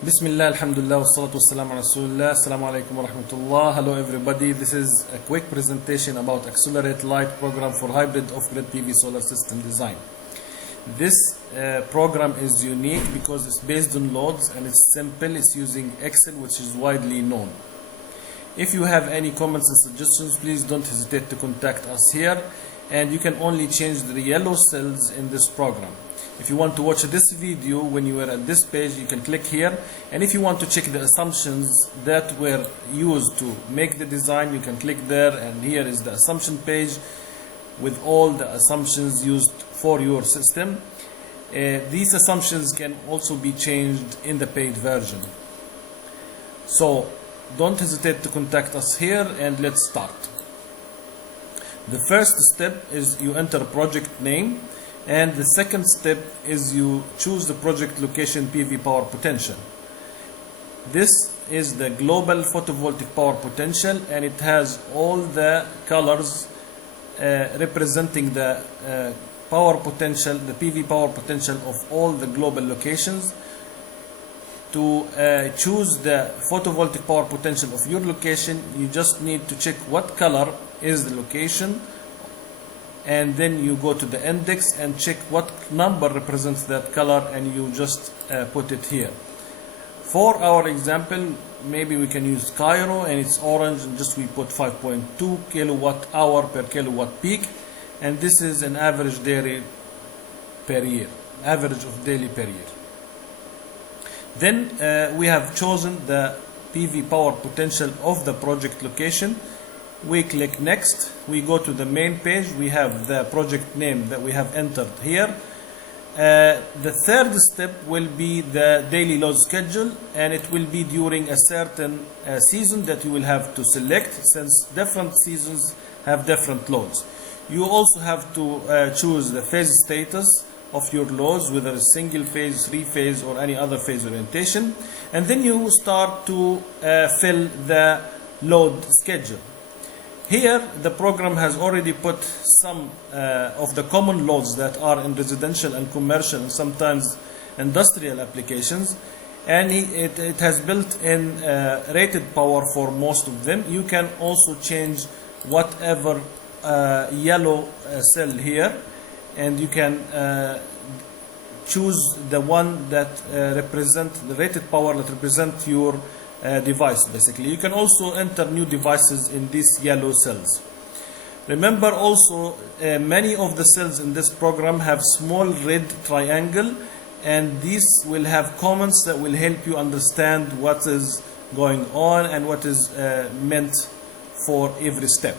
Bismillah, alhamdulillah, wassalatu wassalamu ala rasulillah. Assalamu alaikum wa rahmatullah. Hello everybody. This is a quick presentation about AcSolarate Lite program for hybrid off-grid PV solar system design. This program is unique because it's based on loads and it's simple. It's using Excel, which is widely known. If you have any comments and suggestions, please don't hesitate to contact us here, and you can only change the yellow cells in this program. If you want to watch this video when you are at this page, you can click here, and if you want to check the assumptions that were used to make the design, you can click there, and here is the assumption page with all the assumptions used for your system. These assumptions can also be changed in the paid version. So don't hesitate to contact us here, and let's start. The first step is you enter project name, and the second step is you choose the project location PV power potential. This is the global photovoltaic power potential, and it has all the colors representing the power potential, the PV power potential of all the global locations. To choose the photovoltaic power potential of your location, you just need to check what color is the location, and then you go to the index and check what number represents that color, and you just put it here. For our example, maybe we can use Cairo, and it's orange, and just we put 5.2 kilowatt hour per kilowatt peak, and this is an average daily per year, average of daily per year. Then we have chosen the PV power potential of the project location. We click next, we go to the main page, we have the project name that we have entered here. The third step will be the daily load schedule, and it will be during a certain season that you will have to select, since different seasons have different loads. You also have to choose the phase status of your loads, whether it's single phase, three phase, or any other phase orientation, and then you start to fill the load schedule. Here the program has already put some of the common loads that are in residential and commercial and sometimes industrial applications, and it has built in rated power for most of them. You can also change whatever yellow cell here, and you can choose the one that represent the rated power that represent your device. Basically, you can also enter new devices in these yellow cells. Remember also, many of the cells in this program have small red triangle, and these will have comments that will help you understand what is going on and what is meant for every step.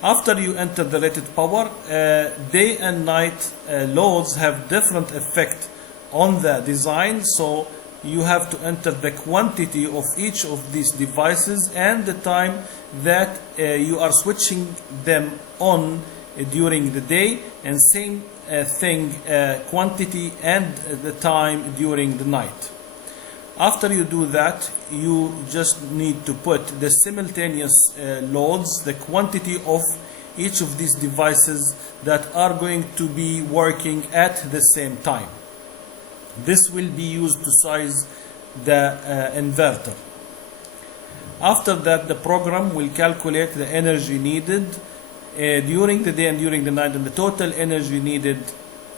After you enter the rated power, day and night loads have different effect on the design, so you have to enter the quantity of each of these devices and the time that you are switching them on during the day, and same thing, quantity and the time during the night. After you do that, you just need to put the simultaneous loads, the quantity of each of these devices that are going to be working at the same time. This will be used to size the inverter. After that, the program will calculate the energy needed during the day and during the night, and the total energy needed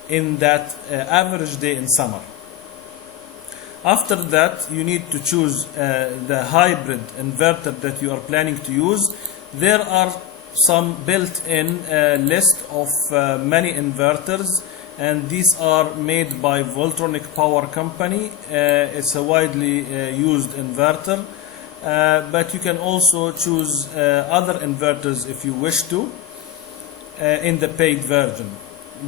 in that average day in summer. After that, you need to choose the hybrid inverter that you are planning to use. There are some built-in list of many inverters, and these are made by Voltronic Power Company. It's a widely used inverter, but you can also choose other inverters if you wish to in the paid version.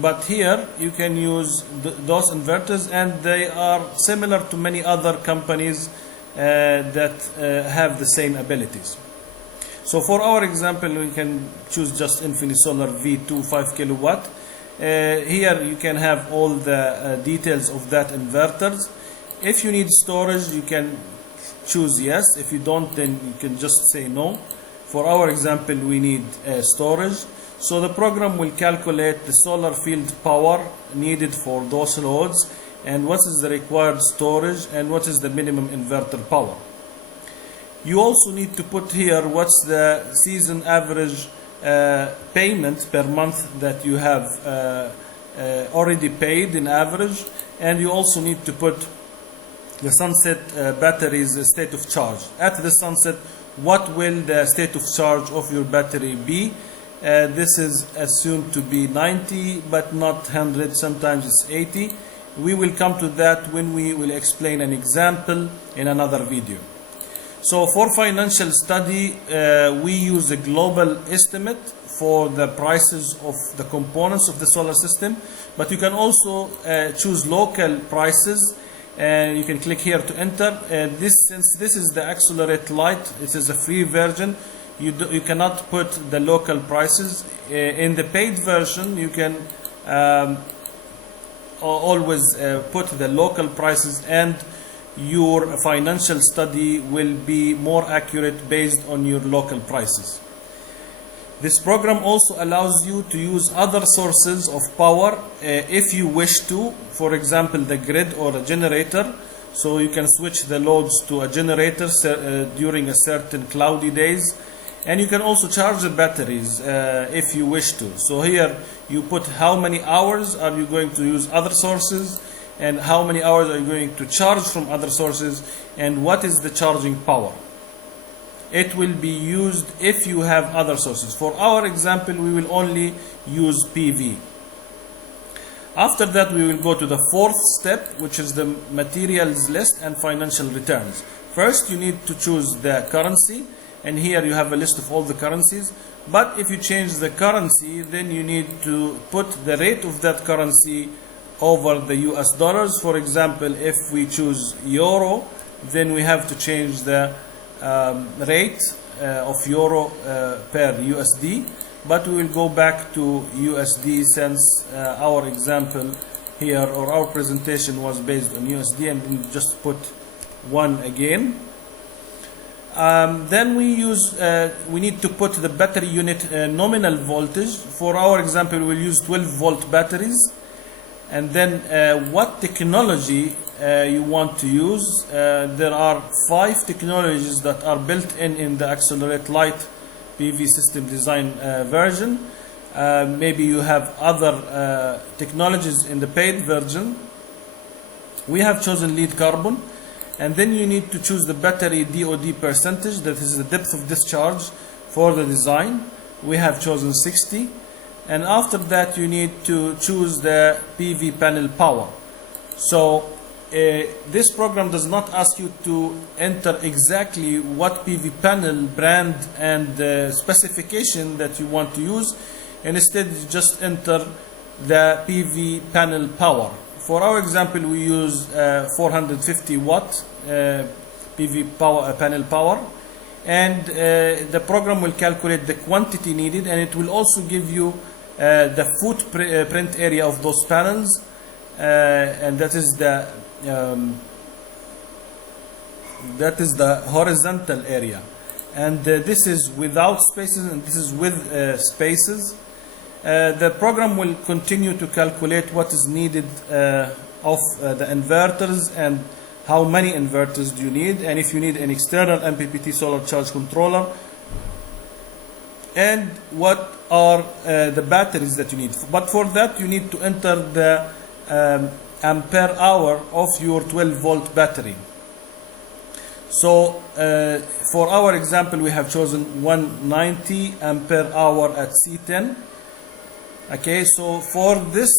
But here you can use those inverters, and they are similar to many other companies that have the same abilities. So for our example, we can choose just Infinisolar V2 5 kilowatt. Here you can have all the details of that inverters. If you need storage, you can choose yes. If you don't, then you can just say no. For our example, we need storage. So the program will calculate the solar field power needed for those loads, and what is the required storage, and what is the minimum inverter power. You also need to put here what's the season average payment per month that you have already paid in average, and you also need to put the sunset battery's state of charge. At the sunset, what will the state of charge of your battery be? This is assumed to be 90, but not 100, sometimes it's 80. We will come to that when we will explain an example in another video. So for financial study, we use a global estimate for the prices of the components of the solar system, but you can also choose local prices, and you can click here to enter. Since this is the AcSolarate Lite, it is a free version, you cannot put the local prices. In the paid version, you can always put the local prices, and your financial study will be more accurate based on your local prices. This program also allows you to use other sources of power if you wish to, for example the grid or a generator. So you can switch the loads to a generator during a certain cloudy days, and you can also charge the batteries if you wish to. So here you put how many hours are you going to use other sources, and how many hours are you going to charge from other sources, and what is the charging power. It will be used if you have other sources. For our example, we will only use PV. After that, we will go to the fourth step, which is the materials list and financial returns. First, you need to choose the currency, and here you have a list of all the currencies. But if you change the currency, then you need to put the rate of that currency over the US dollars. For example, if we choose euro, then we have to change the rate of euro per USD, but we will go back to USD since our example here, or our presentation, was based on USD, and we just put 1 again. Then we need to put the battery unit nominal voltage. For our example, we'll use 12-volt batteries. And then what technology you want to use. There are 5 technologies that are built in the AcSolarate Lite PV system design version. Maybe you have other technologies in the paid version. We have chosen lead carbon, and then you need to choose the battery DOD percentage, that is the depth of discharge for the design. We have chosen 60. And after that, you need to choose the PV panel power. So this program does not ask you to enter exactly what PV panel brand and specification that you want to use, and instead you just enter the PV panel power. For our example, we use 450 watt PV power, panel power, and the program will calculate the quantity needed, and it will also give you the footprint area of those panels, and that is the horizontal area, and this is without spaces, and this is with spaces. The program will continue to calculate what is needed of the inverters, and how many inverters do you need, and if you need an external MPPT solar charge controller, and what are the batteries that you need. But for that, you need to enter the ampere hour of your 12-volt battery. So for our example, we have chosen 190 ampere hour at C10. Okay, so for this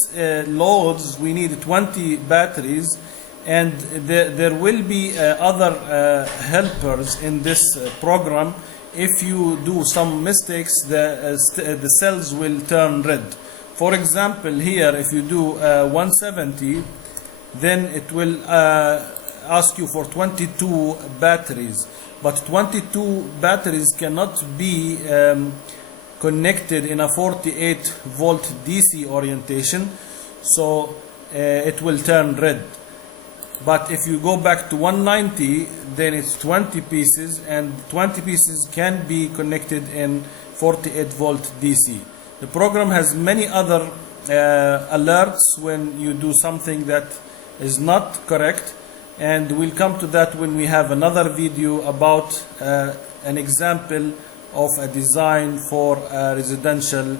loads, we need 20 batteries, and there will be other helpers in this program. If you do some mistakes, the cells will turn red. For example, here, if you do 170, then it will ask you for 22 batteries. But 22 batteries cannot be connected in a 48-volt DC orientation, so it will turn red. But if you go back to 190, then it's 20 pieces, and 20 pieces can be connected in 48-volt DC. The program has many other alerts when you do something that is not correct, and we'll come to that when we have another video about an example of a design for a residential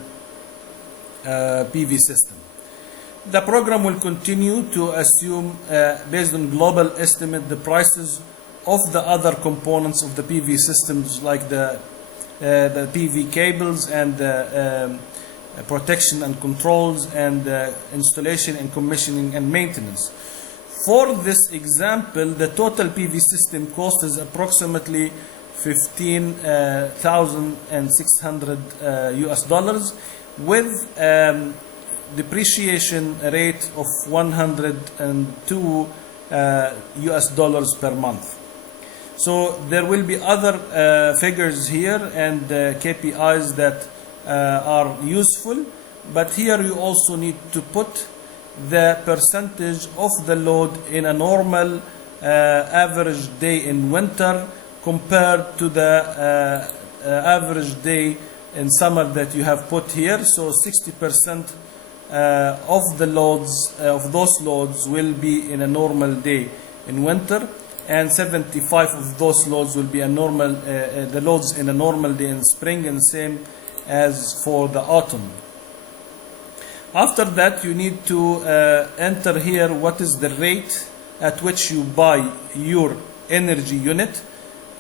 PV system. The program will continue to assume, based on global estimate, the prices of the other components of the PV systems, like the PV cables and protection and controls, and installation and commissioning and maintenance. For this example, the total PV system cost is approximately $15,600 US, with depreciation rate of $102 US per month. So there will be other figures here and KPIs that are useful, but here you also need to put the percentage of the load in a normal average day in winter compared to the average day in summer that you have put here. So 60% of the loads, of those loads, will be in a normal day in winter, and 75 of those loads will be a normal, the loads in a normal day in spring, and same as for the autumn. After that, you need to enter here what is the rate at which you buy your energy unit.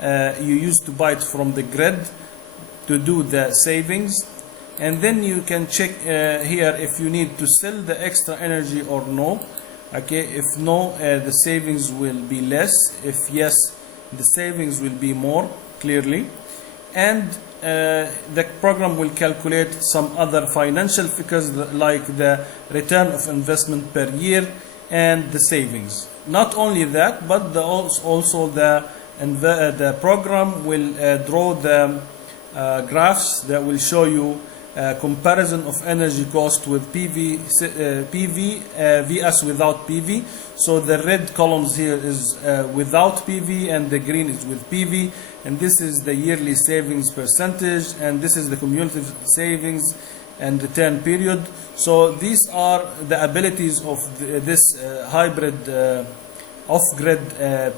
You used to buy it from the grid to do the savings, and then you can check here if you need to sell the extra energy or no. Okay, if no, the savings will be less. If yes, the savings will be more, clearly. And the program will calculate some other financial figures like the return of investment per year and the savings. Not only that, but also the program will draw the graphs that will show you comparison of energy cost with PV vs without PV. So the red columns here is without PV, and the green is with PV, and this is the yearly savings percentage, and this is the cumulative savings and return period. So these are the abilities of this hybrid off-grid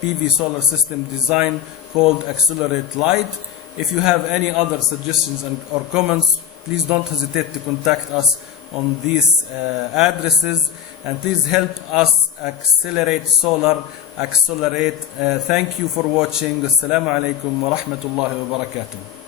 PV solar system design called AcSolarate Lite. If you have any other suggestions or comments, please don't hesitate to contact us on these addresses, and please help us accelerate solar. AcSolarate. Thank you for watching. Assalamu alaikum wa rahmatullahi wa barakatuh.